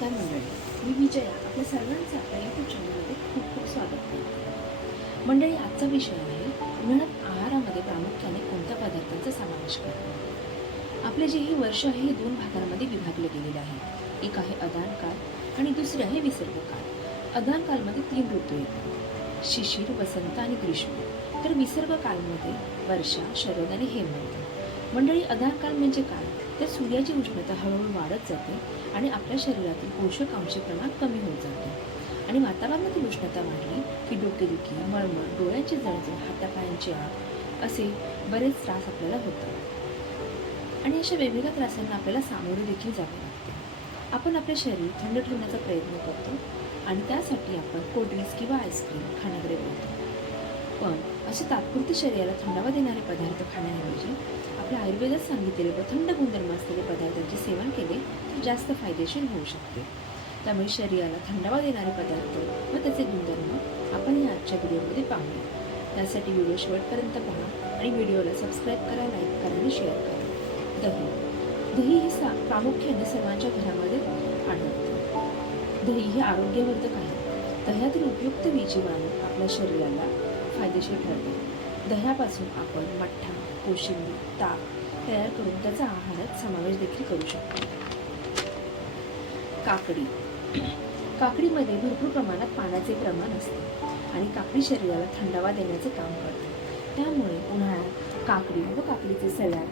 नमस्कार मंडळी. मी विजया. आपल्या सर्वांचं आपल्या यूट्यूब चॅनलमध्ये खूप खूप स्वागत करते. मंडळी आजचा विषय आहे उन्हाळ्यात आहारामध्ये प्रामुख्याने कोणत्या पदार्थांचा समावेश करतो आपले जे हे वर्ष आहे हे दोन भागांमध्ये विभागले गेलेले आहे. एक आहे अदान काळ आणि दुसरे आहे विसर्ग काळ. अदान कालमध्ये तीन ऋतू येतात. शिशिर वसंत आणि ग्रीष्म. तर विसर्ग कालमध्ये वर्षा शरद आणि हेमंत. मंडळी अदान म्हणजे काय? तर सूर्याची उष्णता हळूहळू वाढत जाते आणि आपल्या शरीरातील पोषक अंशी प्रमाण कमी होत जाते. आणि वातावरणातील उष्णता वाढली की डोकेदुखी मळमळ डोळ्याची जळजळ हातापायांची आग असे बरेच त्रास आपल्याला होतात. आणि अशा वेगवेगळ्या त्रासांना आपल्याला सामोरे देखील जावे लागते. आपण आपले शरीर थंड ठेवण्याचा प्रयत्न करतो आणि त्यासाठी आपण कोल्ड्रिंक्स किंवा आईस्क्रीम खाण्याकडे बोलतो पण असे तात्पुरते शरीराला थंडावा देणारे पदार्थ खाण्याऐवजी आपल्या आयुर्वेदात सांगितलेले व थंड गुणधर्म असलेले पदार्थांचे सेवन केले तर जास्त फायदेशीर होऊ शकते. त्यामुळे शरीराला थंडावा देणारे पदार्थ व त्याचे गुणधर्म आपण या आजच्या व्हिडिओमध्ये पाहूया. त्यासाठी व्हिडिओ शेवटपर्यंत पहा आणि व्हिडिओला सबस्क्राईब करा लाईक करा आणि शेअर करा. दही. दही हे सा प्रामुख्याने सर्वांच्या घरामध्ये आढळते. दही हे आरोग्यवर्धक आहे. दह्यातील उपयुक्त विजीवाणू आपल्या शरीराला फायदेशीर ठरते. दह्यापासून आपण मठ्ठा कोशिंबीर ताक तयार करून त्याचा आहारात समावेश देखील करू शकतो. काकडी. काकडीमध्ये भरपूर प्रमाणात पाण्याचे प्रमाण असते आणि काकडी शरीराला थंडावा देण्याचे काम करते. त्यामुळे उन्हाळ्यात काकडी व काकडीचे सलाड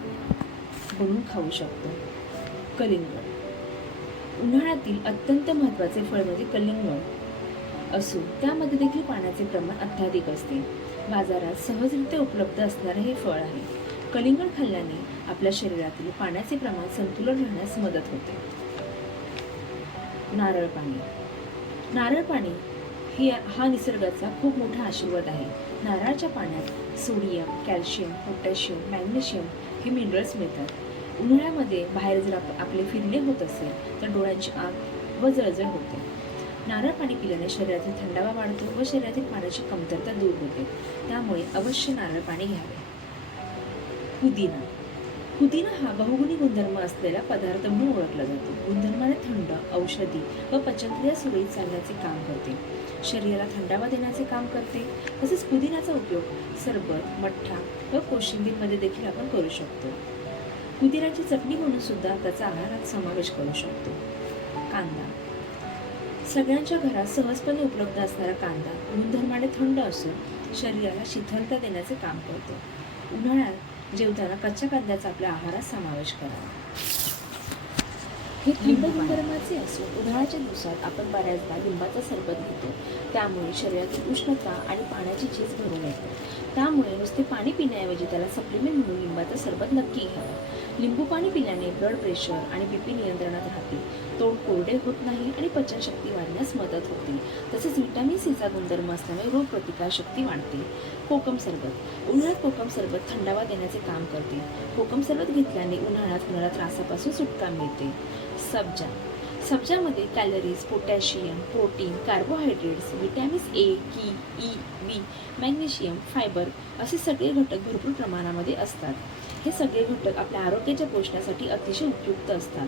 बनवून खाऊ शकतो. कलिंगड उन्हाळ्यातील अत्यंत महत्त्वाचे फळ म्हणजे कलिंगड असून त्यामध्ये देखील पाण्याचे प्रमाण अत्याधिक असते. बाजारात सहजरित्या उपलब्ध असणारे हे फळ आहे. कलिंगड खाल्ल्याने आपल्या शरीरातील पाण्याचे प्रमाण संतुलन राहण्यास मदत होते. नारळ पाणी. नारळ पाणी ही हा निसर्गाचा खूप मोठा आशीर्वाद आहे. नारळाच्या पाण्यात सोडियम कॅल्शियम पोटॅशियम मॅग्नेशियम हे मिनरल्स मिळतात. उन्हाळ्यामध्ये बाहेर जर आप- आपले फिरणे होत असेल तर डोळ्यांची आग व जळजळ होते. नारळ पाणी पिल्याने शरीरातील थंडावा वाढतो व शरीरातील पाण्याची कमतरता दूर होते. त्यामुळे अवश्य नारळ पाणी घ्यावे. पुदिना. पुदिना हा बहुगुणी गुणधर्म असलेला पदार्थ म्हणून ओळखला जातो. गुणधर्माने थंड औषधी व पचनक्रिया सुरळीत चालण्याचे काम करते. शरीराला थंडावा देण्याचे काम करते. तसेच पुदिन्याचा उपयोग सरबत मठ्ठा व कोशिंबीरमध्ये देखील आपण करू शकतो. पुदिनाची चटणी म्हणून सुद्धा त्याचा आहारात समावेश करू शकतो. कांदा. सगळ्यांच्या घरात सहजपणे उपलब्ध असणारा कांदा गुणधर्माने थंड असून शरीराला शिथिलता देण्याचे काम करतो. उन्हाळ्यात जेवताना कच्च्या कांद्याचा आपल्या आहारात समावेश करावा हे थंड गुणधर्माचे असून उन्हाळ्याच्या दिवसात आपण बऱ्याचदा लिंबाचा सरबत घेतो. त्यामुळे शरीरातील उष्णता आणि पाण्याची झीज भरून येते. त्यामुळे नुसते पाणी पिण्याऐवजी त्याला सप्लिमेंट म्हणून लिंबाचा सरबत नक्की घ्यावा लिंबू पाणी पिल्याने ब्लड प्रेशर आणि बी पी नियंत्रणात राहते. तोंड कोरडे होत नाही आणि पचनशक्ती वाढण्यास मदत होते. तसेच व्हिटॅमिन सीचा गुणधर्म असल्यामुळे रोगप्रतिकारशक्ती वाढते. कोकम सरबत. उन्हाळ्यात कोकम सरबत थंडावा देण्याचे काम करते. कोकम सरबत घेतल्याने उन्हाळ्यात होणाऱ्या त्रासापासून सुटका मिळते. सब्जा. सब्जामध्ये calories potassium protein carbohydrates vitamins A K E B magnesium fibre असे सगळे घटक भरपूर प्रमाणामध्ये असतात. हे सगळे घटक आपल्या आरोग्याच्या पोषणासाठी अतिशय उपयुक्त असतात.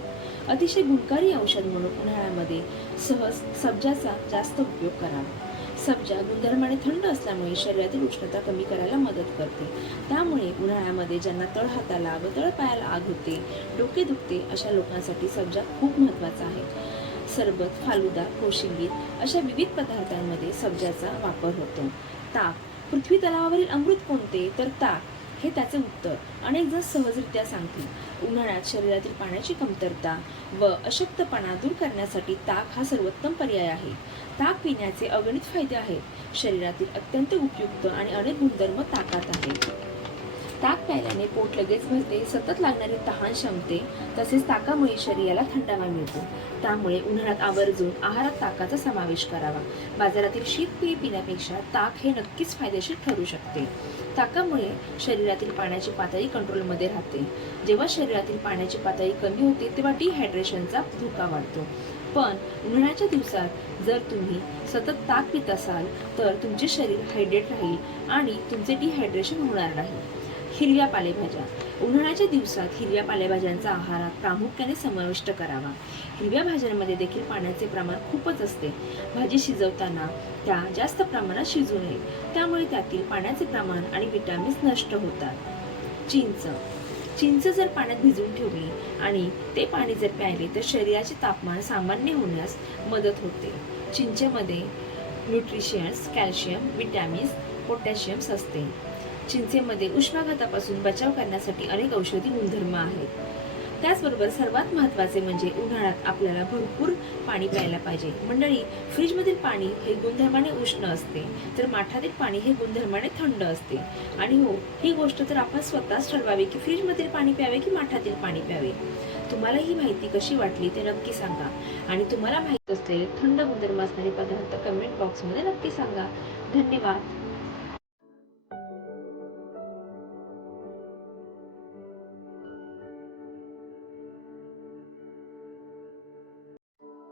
अतिशय गुणकारी औषध म्हणून उन्हाळ्यामध्ये सहज सब्जाचा जास्त उपयोग करावा सब्जा गुणधर्माने थंड असल्यामुळे शरीरातील उष्णता कमी करायला मदत करते. त्यामुळे उन्हाळ्यामध्ये ज्यांना तळ हाताला व तळ पायाला आग होते डोके दुखते अशा लोकांसाठी सब्जा खूप महत्त्वाचा आहे. सरबत फालुदा कोशिंबीर अशा विविध पदार्थांमध्ये सब्जाचा वापर होतो. ताक पृथ्वी तलावावरील अमृत कोणते? तर ताक हे त्याचे उत्तर. अनेक जण सहजरित्या सांगतील उन्हाळ्यात शरीरातील पाण्याची कमतरता व अशक्तपणा दूर करण्यासाठी ताक हा सर्वोत्तम पर्याय आहे. ताक पिण्याचे अगणित फायदे आहेत. शरीरातील अत्यंत उपयुक्त आणि अनेक गुणधर्म ताकात आहेत. ताक प्यायल्याने पोट लगेच भरते सतत लागणारी तहान शमते तसेच ताकामुळे शरीराला थंडावा मिळतो. त्यामुळे उन्हाळ्यात आवर्जून आहारात ताकाचा समावेश करावा. बाजारातील शीतपेय पिण्यापेक्षा ताक हे नक्कीच फायदेशीर ठरू शकते. ताकामुळे शरीरातील पाण्याची पातळी कंट्रोलमध्ये राहते. जेव्हा शरीरातील पाण्याची पातळी कमी होते तेव्हा डिहायड्रेशनचा धोका वाढतो. पण उन्हाळ्याच्या दिवसात जर तुम्ही सतत ताक पित असाल तर तुमचे शरीर हायड्रेट राहील आणि तुमचे डिहायड्रेशन होणार नाही. हिरव्या पालेभाज्या. उन्हाळ्याच्या दिवसात हिरव्या पालेभाज्यांचा आहारात प्रामुख्याने समाविष्ट करावा. हिरव्या भाज्यांमध्ये देखील पाण्याचे प्रमाण खूपच असते. भाजी शिजवताना त्या जास्त प्रमाणात शिजू नये. त्यामुळे त्यातील पाण्याचे प्रमाण आणि विटॅमिन्स नष्ट होतात. चिंच. चिंच जर पाण्यात भिजवून ठेवली आणि ते पाणी जर प्यायले तर शरीराचे तापमान सामान्य होण्यास मदत होते. चिंचेमध्ये न्यूट्रिशियन्स कॅल्शियम विटॅमिन्स पोटॅशियम्स असते. चिंचेमध्ये उष्माघातापासून बचाव करण्यासाठी अनेक औषधी गुणधर्म आहेत. त्याचबरोबर सर्वात महत्त्वाचे म्हणजे उन्हाळ्यात आपल्याला भरपूर पाणी प्यायला पाहिजे. मंडळी फ्रीजमधील पाणी हे गुणधर्माने उष्ण असते तर माठातील पाणी हे गुणधर्माने थंड असते. आणि हो ही गोष्ट तर आपण स्वतःच ठरवावी की फ्रीजमधील पाणी प्यावे की माठातील पाणी प्यावे. तुम्हाला ही माहिती कशी वाटली ते नक्की सांगा. आणि तुम्हाला माहीत असलेले थंड गुणधर्म असणारे पदार्थ कमेंट बॉक्समध्ये नक्की सांगा. धन्यवाद.